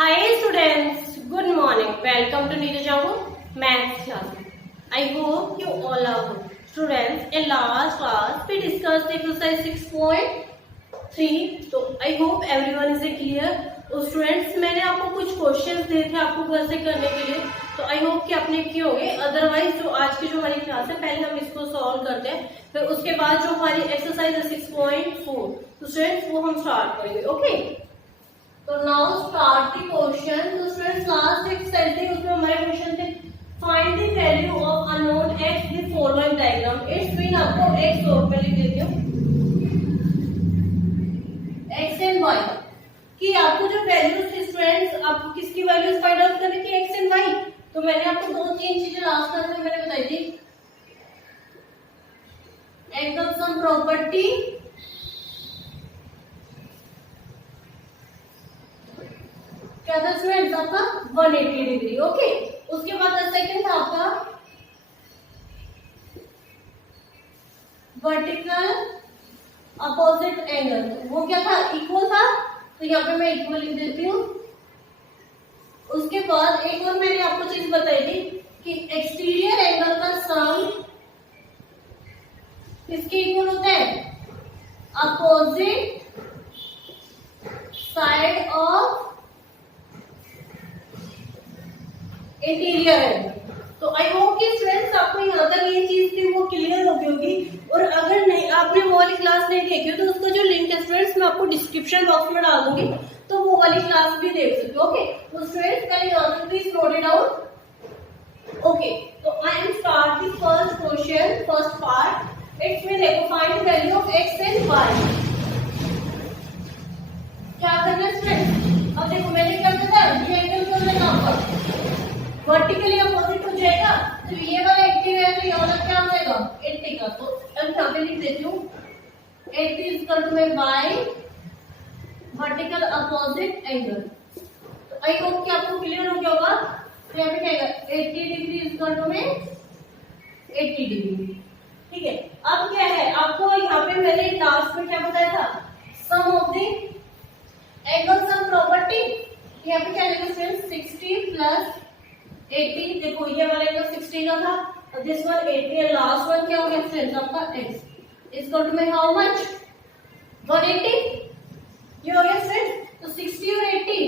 Hi students, good morning. Welcome to Neerajavu Maths class. I hope you all are good. Students, in last class we discussed exercise 6.3. So I hope everyone is clear. तो students मैंने आपको कुछ questions दिए थे आपको घर से करने के लिए, तो आई होप कि आपने किए होंगे. अदरवाइज जो आज की जो हमारी क्लास है पहले हम इसको सॉल्व करते हैं, फिर उसके बाद जो हमारी एक्सरसाइज है 6.4 तो स्टूडेंट्स वो हम स्टार्ट करेंगे. ओके, तो नाउ स्टार्ट द क्वेश्चन. तो स्टूडेंट्स लास्ट एक्सरसाइज थी उसमें हमारे क्वेश्चन थे find the value of unknown x the following diagram. It's mean आपको x और में लिख देती हूँ x एंड y कि आपको जो वैल्यूज थी स्टूडेंट्स आपको किसकी वैल्यूज फाइंड आउट करनी थी x एंड y. तो मैंने आपको दो तीन चीजें लास्ट क्लास में मैंने बताई थी. एंगल सम प्रॉपर्टी, क्या था स्टूडेंट्स आपका 180 डिग्री. ओके, उसके बाद सेकंड था आपका वर्टिकल अपोजिट एंगल. वो क्या था? इक्वल था, तो यहाँ पे मैं इक्वल लिख देती हूँ. उसके बाद एक और मैंने आपको चीज बताई थी कि एक्सटीरियर एंगल का सम किसके इक्वल होता है? Opposite side of interior angle. तो आई होप कि स्टूडेंट्स आपको यहाँ तक ये चीज थी वो क्लियर हो गई होगी. और अगर नहीं आपने वो वाली क्लास नहीं देखी तो उसका जो लिंक है स्टूडेंट्स मैं आपको डिस्क्रिप्शन बॉक्स में डाल दूंगी, तो वो वाली क्लास भी देख सकते हो. ओके, तो students can you answer please note it down. Okay, तो I am start the first question, first part. It's में देखो find value of x and y. क्या करना है स्टूडेंट्स? अब देखो मैंने क्या बताया, ये एंगल क्या होगा यहाँ पर वर्टिकली अपोजिट हो जाएगा. तो ये वाला 80 है तो ये वाला क्या हो जाएगा 80 का. तो अब यहाँ पे लिख देती हूँ 80 इक्वल टू में बाय वर्टिकल अपोजिट एंगल. तो आई होप कि आपको क्लियर हो गया होगा. तो यहाँ पे क्या आएगा 80 डिग्री इक्वल टू में 80 डिग्री. ठीक है, अब क्या है आपको यहाँ पे मैंने लास्ट में क्या बताया था, sum of the angle sum property. यहाँ पे क्या आएगा फ्रेंड्स 60 प्लस 80. देखो ये वाला एंगल 60 का था और दिस वन 80 है. लास्ट वन क्या हो गया फ्रेंड्स आपका x इक्वल टू में हाउ मच 180. ये हो गया फ्रेंड्स. तो 60 और 80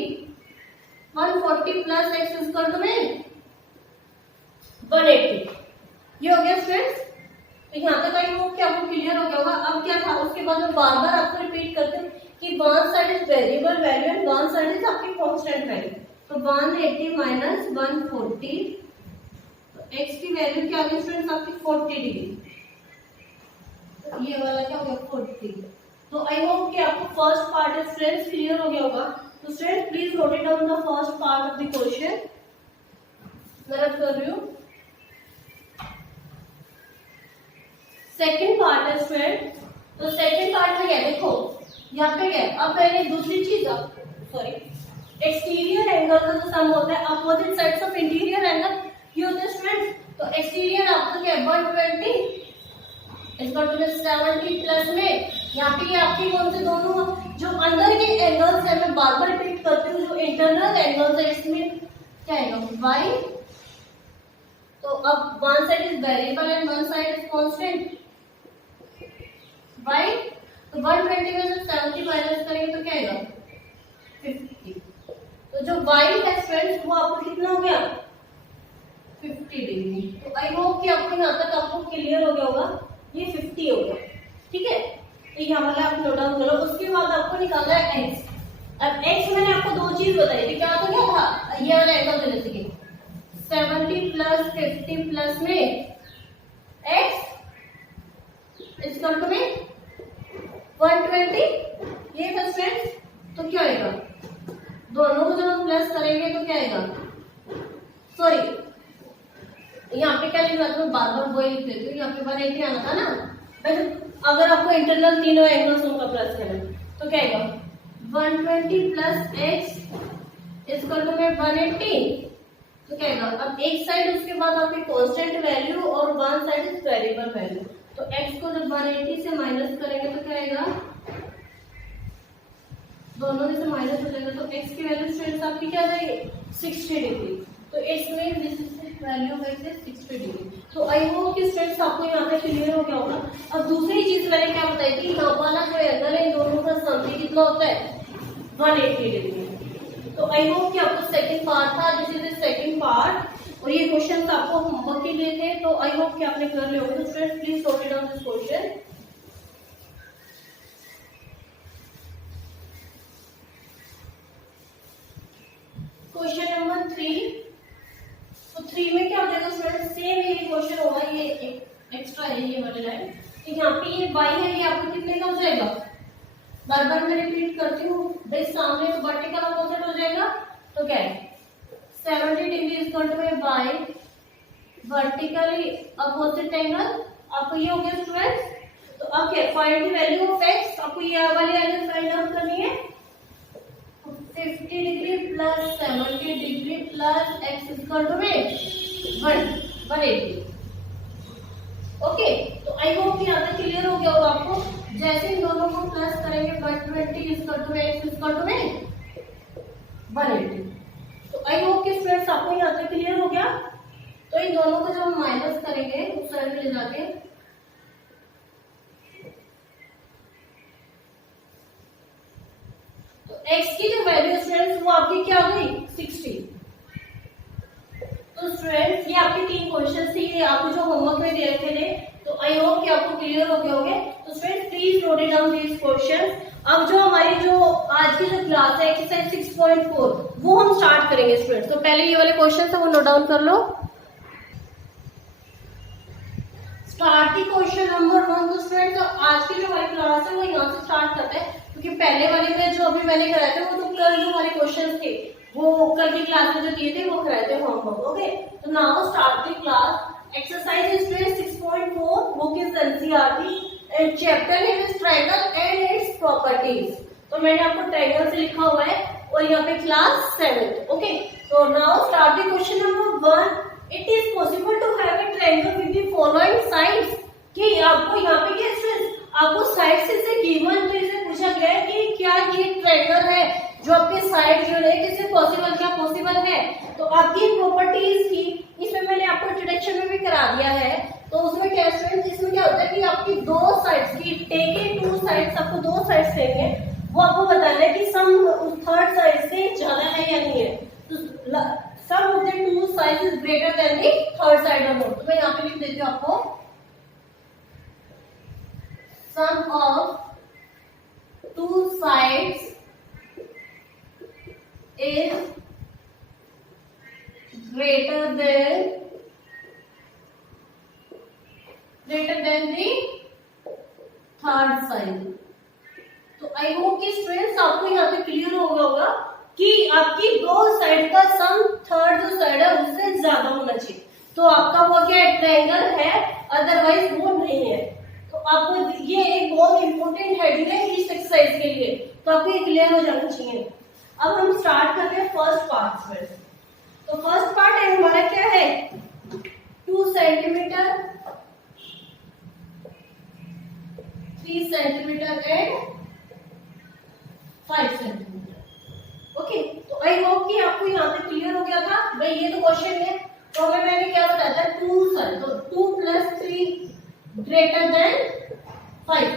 140 प्लस x इक्वल टू में 180. ये हो गया फ्रेंड्स. तो यहाँ तक आई होप कि आपको क्लियर हो गया होगा. अब क्या था उसके बाद मैं बार बार आपको रिपीट करते हैं कि one side is variable value and one side is आपकी कांस्टेंट वैल्यू. तो 180 माइनस 140, तो x की वैल्यू क्या आ गई स्टूडेंट्स आपकी 40 डिग्री. तो ये वाला क्या हो गया 40. तो आई होप कि आपको फर्स्ट पार्ट है स्टूडेंट्स क्लियर हो गया होगा. तो students please note it down the first part of the question. मैं रब कर रही हूँ. सेकेंड पार्ट है स्टूडेंट. तो सेकेंड पार्ट में क्या देखो यहाँ पे क्या. अब पहले दूसरी चीज सॉरी एक्सटीरियर एंगल का जो सम होता है opposite sides of interior angle ये होता है स्टूडेंट. तो एक्सटीरियर आपका क्या है 120 इसका टू 70 प्लस में यहाँ पे ये आपकी कौन से दोनों जो अंदर के एंगल्स है मैं बार बार रिपीट करती हूँ जो इंटरनल एंगल्स है इसमें क्या आएगा y. तो अब one side is variable and one side is constant y. तो 120 में से 70 माइनस करेंगे तो क्या आएगा 50. तो जो y है फ्रेंड्स वो आपको कितना हो गया 50 डिग्री. तो आई होप कि आपको यहाँ तक आपको क्लियर हो गया होगा. ये 50 हो गया. ठीक है, तो यहाँ वाला आप नोट डाउन करो. उसके बाद आपको निकालना है x. अब x मैंने आपको दो चीज बताई थी. क्या था ये वाला एंगल देने से 70 प्लस 50 प्लस में x इक्वल टू में 120. ये था फ्रेंड्स. तो क्या आएगा दोनों को जब हम प्लस करेंगे तो क्या आएगा सॉरी यहाँ पे क्या लिखा था बार बार वही लिख देती हूँ. यहाँ पे 180 आना था ना. वैसे अगर आपको इंटरनल तीनों एंगल्स उनका प्लस करना तो क्या आएगा 120 प्लस x इक्वल टू में 180. तो क्या आएगा अब एक साइड उसके बाद आपकी कांस्टेंट वैल्यू और one side is variable value. तो x को जब 180 से माइनस करेंगे तो क्या आएगा दोनों में से माइनस हो जाएगा तो x की वैल्यू स्टूडेंट्स आपकी क्या आ जाएगी 60 डिग्री। तो it's mean this is the value of x is 60 degree. तो आई होप कि स्टूडेंट्स आपको यहाँ पे क्लियर हो गया होगा। अब दूसरी चीज मैंने क्या बताई थी, यहाँ वाला जो एंगल है इन दोनों का सम कितना होता है 180 डिग्री। तो आई होप कि आपको सेकंड पार्ट था, this is the second part, और ये क्वेश्चन आपको होमवर्क के लिए थे। तो आई होप कि आपने कर लिया होगा। तो students please note down this question. Question number 3। तो 3 में क्या हो जाएगा स्टूडेंट, सेम ये क्वेश्चन होगा, ये एक्स्ट्रा है ये वाली लाइन। तो यहाँ पे ये y है, ये आपको कितने का हो जाएगा, बार बार मैं रिपीट करती हूँ भाई, सामने तो वर्टिकल अपोजिट हो जाएगा। तो क्या है 70 degree equal to by vertically opposite angle. आपको ये हो गया स्टूडेंट्स। तो अब क्या find the value of x, आपको ये वाली वैल्यू फाइंड आउट करनी है। 50 degree plus 70 degree plus x equal to 180। Okay, तो आई होप कि यहाँ तक क्लियर हो गया होगा आपको। जैसे इन दोनों को प्लस करेंगे 120 equal to x equal to 180। तो आई होप कि स्टूडेंट्स आपको यहाँ तक क्लियर हो गया। तो इन दोनों को जब हम माइनस करेंगे उस साइड में ले जाके, तो x की जो वैल्यू स्टूडेंट्स वो आपकी क्या हो गई 60। तो स्टूडेंट्स ये आपके 3 क्वेश्चन थे, ये आपको जो होमवर्क में दे रखे थे। तो आई होप कि आपको क्लियर हो गए होंगे। तो students please note down these questions. अब जो हमारी जो आज की जो क्लास है एक्सरसाइज 6.4 वो हम स्टार्ट करेंगे स्टूडेंट्स। तो पहले ये वाले क्वेश्चन है वो नोट डाउन कर लो। Start the question number 1। तो स्टूडेंट्स आज की जो हमारी क्लास है वो यहाँ से स्टार्ट करते हैं, क्योंकि पहले वाले में जो अभी मैंने कराए थे वो तो कल जो हमारे क्वेश्चन थे वो कल की क्लास में जो दिए थे वो कराए थे होमवर्क। ओके, तो now start the class. Exercise student 6.4 book is NCERT and chapter name is triangle and its properties. तो मैंने आपको ट्रायंगल से लिखा हुआ है और यहाँ पे क्लास 7। ओके, तो now start the question number 1। It is possible to have a triangle with the following sides. कि आपको यहाँ पे क्या स्टूडेंट्स आपको साइड से गिवन, तो इसे पूछा गया है कि क्या ये ट्रायंगल है जो आपके साइड जो है किससे पॉसिबल, क्या पॉसिबल है। तो आपकी प्रॉपर्टीज की इसमें मैंने आपको इंट्रोडक्शन में भी करा दिया है। तो उसमें क्या स्टूडेंट्स, इसमें क्या होता है कि आपकी दो साइड्स की टेक 2 साइड्स, आपको 2 साइड्स देंगे, वो आपको बताना है कि सम थर्ड साइड से ज्यादा है या नहीं है। तो sum of the 2 sides is greater than the third side और नॉट। तो मैं यहाँ पे लिख देती हूँ आपको sum of 2 sides is greater than the third side। तो आई होप कि स्टूडेंट्स आपको यहाँ पे क्लियर हो गया होगा कि आपकी 2 साइड का सम थर्ड जो साइड है उससे ज्यादा होना चाहिए। तो आपका वो क्या ट्रायंगल है, अदरवाइज वो नहीं है। तो आपको ये एक बहुत इंपॉर्टेंट हेडिंग है इस एक्सरसाइज के लिए, तो आपको ये क्लियर हो जाना चाहिए। अब हम स्टार्ट करते हैं फर्स्ट पार्ट में। तो फर्स्ट पार्ट है हमारा क्या है 2 centimetre 3 centimetre and 5 centimetre. Okay, तो आई होप कि आपको यहाँ पे क्लियर हो गया था भाई। ये तो क्वेश्चन है, तो हमें मैंने क्या बताया था 2 साइड, तो 2 + 3 ग्रेटर देन 5।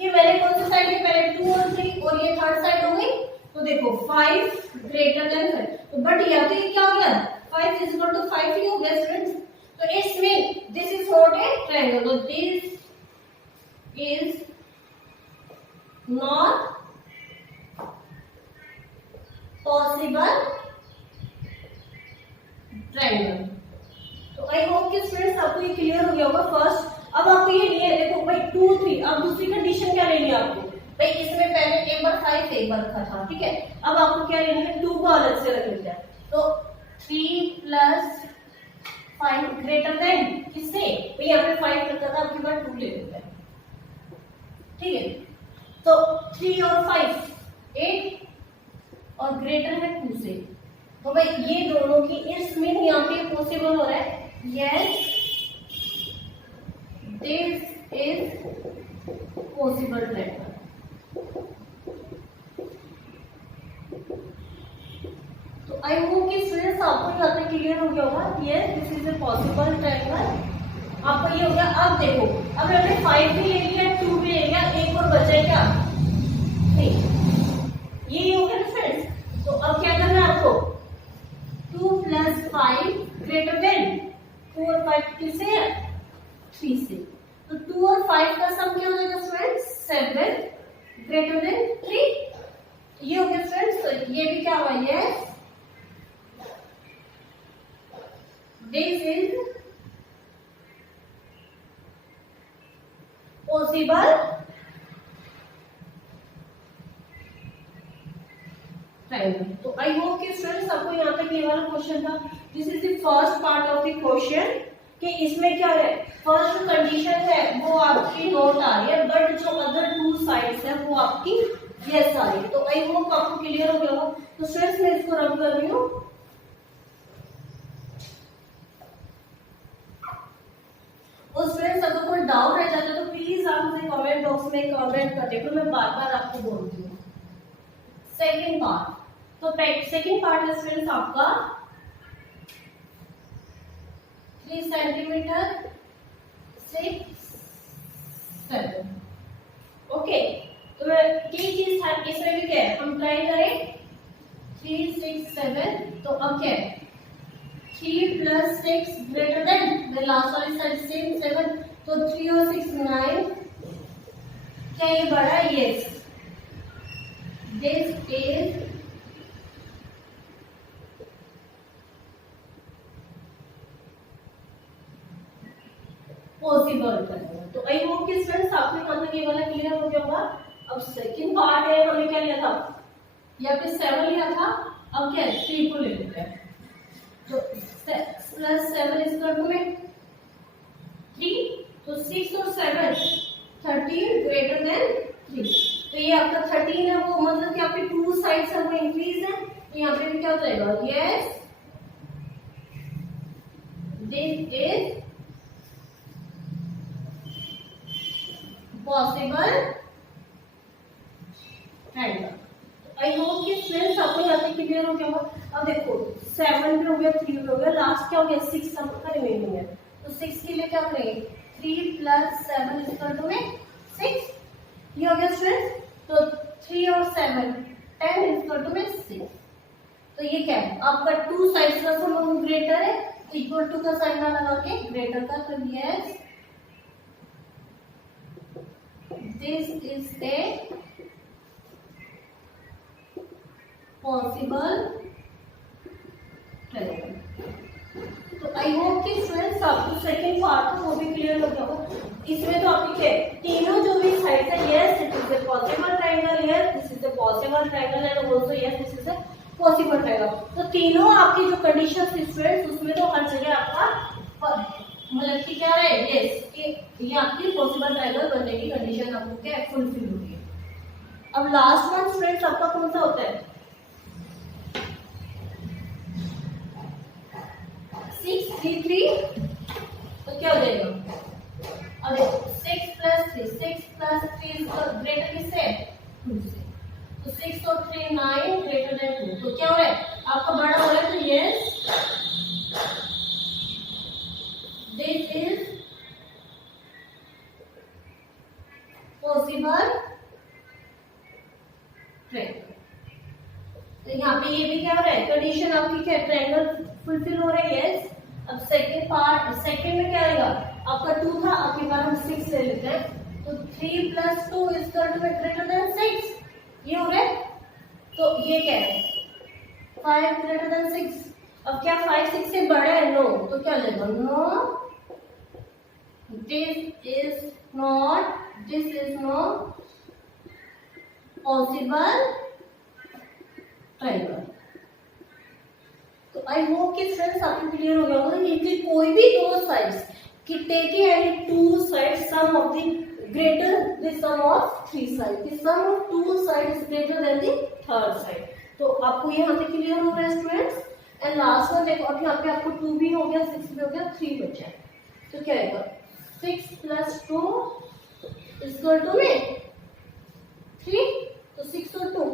ये मैंने कौन सी साइड है, पहले 2 और 3 और ये थर्ड साइड हो गई। तो देखो 5 ग्रेटर देन 5। तो बट यहाँ पे क्या हो गया 5 इज इक्वल टू 5 ही हो गया स्टूडेंट्स। तो इसमें this is not a triangle, तो this is not possible triangle. तो आई होप कि स्टूडेंट्स आपको ये क्लियर हो गया होगा फर्स्ट। अब आपको ये नहीं है, देखो भाई 2 3, अब दूसरी कंडीशन क्या लेनी है आपको भाई, इसमें पहले एक बार 5 एक बार रखा था, ठीक है। अब आपको क्या लेना है 2 को अलग से रख लेते हैं। तो 3 + 5 ग्रेटर देन किससे भाई, यहाँ पे 5 रखा था, आपके पास 2 ले लेते हैं, ठीक है। तो 3 और 5 8 और ग्रेटर है 2 से। तो भाई ये दोनों की इसमें यहाँ पे पॉसिबल हो रहा है, yes this is possible triangle. I hope कि स्टूडेंट्स आपको यहाँ पे क्लियर हो गया होगा। Yes, this is a possible triangle. आपको ये हो गया। अब देखो, अब हमने 5 भी ले लिया, 2 भी ले लिया, एक और बचा है क्या? 3। ये हो गया फ्रेंड्स। तो अब क्या करना है आपको? 2 + 5 ग्रेटर देन 4 और 5 किससे है? 3 से। तो 2 और 5 का सम क्या हो जाएगा फ्रेंड्स? 7 greater than 3। ये हो गया फ्रेंड्स। तो ये भी क्या हुआ? Yes, this is possible triangle. तो आई होप कि स्टूडेंट्स आपको यहाँ तक ये वाला क्वेश्चन था। This is the first part of the question कि इसमें क्या है, फर्स्ट कंडीशन है वो आपकी नॉट आ रही है, बट जो अदर 2 साइड्स है वो आपकी यस आ रही है। तो आई होप आपको क्लियर हो गया हो। तो स्टूडेंट्स मैं इसको रन कर रही हूँ। और स्टूडेंट्स अगर कोई डाउट रह जाता है तो प्लीज आप मुझे कमेंट बॉक्स में कमेंट कर देखो, मैं बार बार आपको बोलती हूँ। सेकेंड पार्ट, तो सेकेंड पार्ट है स्टूडेंट्स आपका 3 सेंटीमीटर 6 7। ओके, तो ये चीज था, इसमें भी क्या है, हम ट्राई करें 3 6 7। तो अब क्या है, 3 + 6 ग्रेटर देन द लास्ट वाली साइड सेम 7। तो 3 और 6 9। क्या ये बड़ा है? Yes, this is possible triangle. तो आई होप कि स्टूडेंट्स आपको यहाँ तक ये वाला क्लियर हो गया होगा। अब सेकंड पार्ट है, हमने क्या लिया था, या फिर 7 लिया था, अब क्या है 3 को ले लेते हैं। तो 6 + 7 = 3। तो 6 और 7 13 ग्रेटर देन 3। तो ये आपका 13 है, वो मतलब कि आपके 2 साइड्स है वो इंक्रीज है। तो यहाँ पे भी क्या हो जाएगा? Yes, this is possible triangle. I hope कि फ्रेंड्स आपको यहाँ पे क्लियर हो गया होगा। अब देखो 7 भी हो गया, 3 भी हो गया, लास्ट क्या हो गया? 6 सबका रिमेनिंग है। तो 6 के लिए क्या करेंगे? 3 + 7 = 6। ये हो गया स्टूडेंट्स। तो 3 और 7 10 = 6। तो ये क्या है आपका 2 साइड्स का सम ग्रेटर है, तो इक्वल टू का साइन लगा के ग्रेटर का। तो yes, this is a possible triangle। तो आई होप कि स्टूडेंट्स आपको सेकंड पार्ट वो भी क्लियर हो गया हो। इसमें तो आपकी क्या है, तीनों जो भी साइड है, yes it is a possible triangle, yes this is a possible triangle and also yes this is a possible triangle. तो तीनों आपकी जो कंडीशन स्टूडेंट्स, उसमें तो हर जगह आपका मतलब कि क्या है, यस कि ये आपकी पॉसिबल ट्रायंगल बनने की कंडीशन आपको क्या फुलफिल होगी। अब लास्ट वन स्टूडेंट्स आपका कौन सा होता है? 6 3 3। तो क्या हो जाएगा? अब देखो 6 + 3 ग्रेटर किससे है? 2 से। तो 6 और 3 9 ग्रेटर देन 2। तो क्या हो रहा है आपका? बड़ा हो रहा है। तो yes, this is possible triangle. तो यहाँ पे ये भी क्या हो रहा है, कंडीशन आपकी क्या ट्रायंगल फुलफिल हो रहा है। यस। अब सेकंड पार्ट, सेकंड में क्या आएगा आपका 2 था, अब की बार हम 6 ले लेते हैं। तो 3 + 2 = ग्रेटर देन 6। ये हो रहा है। तो ये क्या है 5 ग्रेटर देन 6। अब क्या 5 6 से बड़ा है? नो। तो क्या लेगा? No, this is not possible triangle. तो आई होप कि फ्रेंड्स आपको क्लियर हो गया होगा कि कोई भी 2 साइड्स कि taking any 2 sides sum of the greater the sum of 3 side, the sum of 2 sides greater than the third side. तो आपको यहाँ पे क्लियर हो रहा है स्टूडेंट्स। एंड लास्ट वन देखो, अब यहाँ पे आपको 2 भी हो गया, 6 भी हो गया, 3 बचा है। तो क्या आएगा 6 + 2 = 3। तो 6 और 2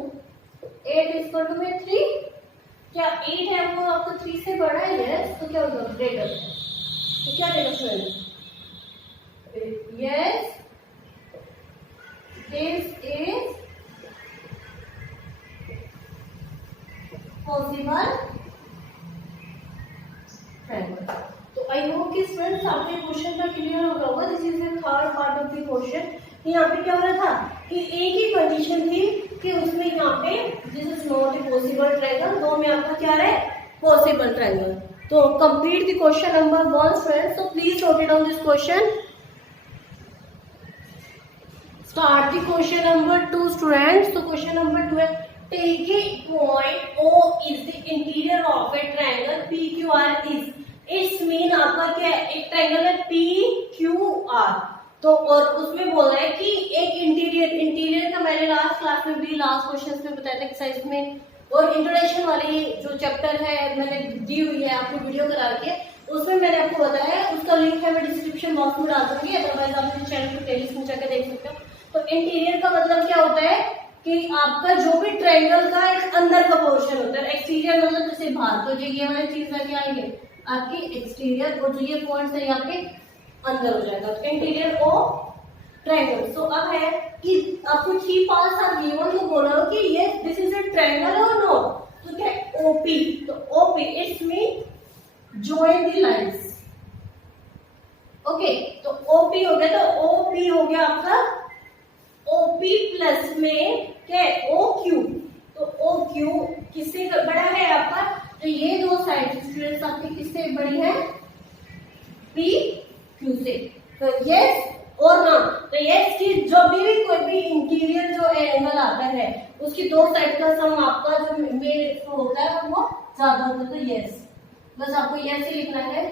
8 = 3। क्या 8 है वो आपका 3 से बड़ा है, यस, तो क्या होगा ग्रेटर, तो क्या देगा student, yes this is possible triangle. तो आई होप कि स्टूडेंट्स आपके क्वेश्चन का क्लियर हो गया होगा। This is the third part of the question. यहाँ पे क्या हो रहा था कि एक ही कंडीशन थी कि उसमें यहाँ पे this is not a possible triangle, दो में आपका क्या है पॉसिबल ट्रायंगल। तो complete the question number 1 students, so please note it down this question. Start the question number 2 students. So question number 2 है, take a point O is the interior of a triangle PQR is. Its mean आपका क्या है, एक triangle है PQR, तो और उसमें बोल रहा है कि एक इंटीरियर का मैंने लास्ट क्लास में भी लास्ट क्वेश्चन में बताया था एक्सरसाइज में, और इंट्रोडक्शन वाली जो चैप्टर है मैंने दी हुई है आपको वीडियो करा के, उसमें मैंने आपको बताया है, उसका लिंक है मैं डिस्क्रिप्शन बॉक्स में डाल दूंगी, अदरवाइज आप मेरे चैनल पे प्लेलिस्ट में जाकर देख सकते हो। तो इंटीरियर का मतलब क्या होता है कि आपका जो भी ट्रायंगल का एक अंदर का पोर्शन होता है, एक्सटीरियर मतलब जैसे बाहर, तो ये वाली चीज है क्या आएंगे आपकी एक्सटीरियर, और जो ये पॉइंट्स है यहाँ पे अंदर हो जाएगा, तो इंटीरियर ऑफ ट्रायंगल। सो अब है कि आपको 3 पार्ट्स आर गिवन, तो बोला हो कि ये दिस इज ए ट्रायंगल और नो, तो क्या ओपी, तो OP it's mean join the lines, okay. तो ओपी हो गया, तो ओपी हो गया आपका ओपी प्लस में क्या है ओक्यू, तो ओक्यू किससे बड़ा है आपका, तो ये दो साइड स्टूडेंट्स आपकी किससे बड़ी है पी क्यू से, तो यस और नो, तो यस की जो भी कोई भी इंटीरियर जो एंगल आता है उसकी दो साइड का सम आपका जो मेन होता है वो ज्यादा होता है, तो यस, बस आपको यस ही लिखना है,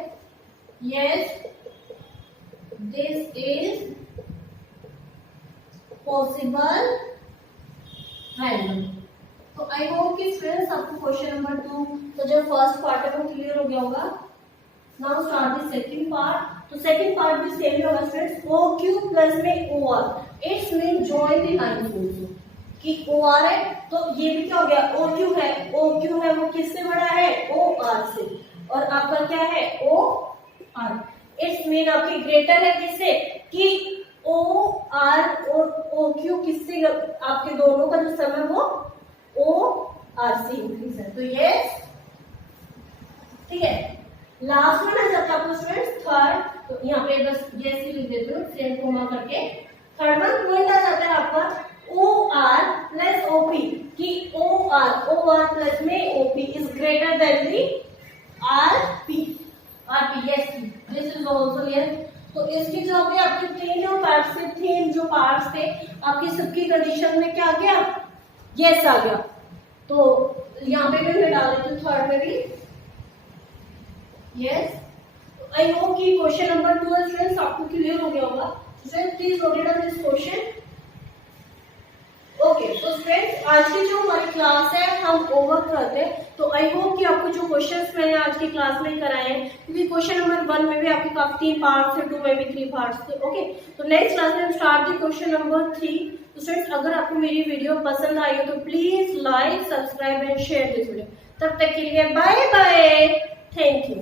yes this is possible triangle. तो आई होप कि स्टूडेंट्स आपको क्वेश्चन नंबर 2 तो जो फर्स्ट पार्ट है वो क्लियर हो गया होगा। Now start the second part. तो सेकंड पार्ट भी सेम होगा स्टूडेंट्स, ओ क्यू प्लस में O R, it's mean join the lines also, कि ओ आर है तो ये भी क्या हो गया ओ क्यू है, ओ क्यू है वो किससे बड़ा है ओ आर से, और आपका क्या है ओ आर, इट्स मीन आपकी ग्रेटर है किससे कि ओ आर और ओ क्यू किससे, आपके दोनों का जो सम है वो ओ आर से इंक्रीज है, तो यस ठीक है। लास्ट में आ जाता है आपको स्टूडेंट्स थर्ड, तो यहाँ पे बस यस ही लिख देते हो सेम कोमा करके। थर्ड वन पॉइंट आ जाता है आपका ओ आर प्लस ओपी, कि ओ आर प्लस में OP is greater then the R P, yes this is also yes. तो इसकी जो अभी आपके तीनों पार्ट्स थे आपकी सबकी कंडीशन में क्या आ गया यस आ गया, तो यहाँ पे भी मैं डाल देती हूँ थर्ड में भी यस। आई होप कि क्वेश्चन नंबर 2 स्टूडेंट्स आपको क्लियर हो गया होगा। Students please note down this question. Okay तो स्टूडेंट्स आज की जो हमारी क्लास है हम ओवर करते हैं, तो आई होप कि आपको जो क्वेश्चंस मैंने आज की क्लास में कराए हैं, क्योंकि क्वेश्चन नंबर 1 में भी आपके काफी 3 पार्ट्स थे, 2 में भी 3 पार्ट्स थे, ओके। तो नेक्स्ट क्लास में हम स्टार्ट दी क्वेश्चन नंबर 3। तो स्टूडेंट्स अगर आपको मेरी वीडियो पसंद आई हो तो please like subscribe and share this video. तब तक के लिए बाय बाय, थैंक यू।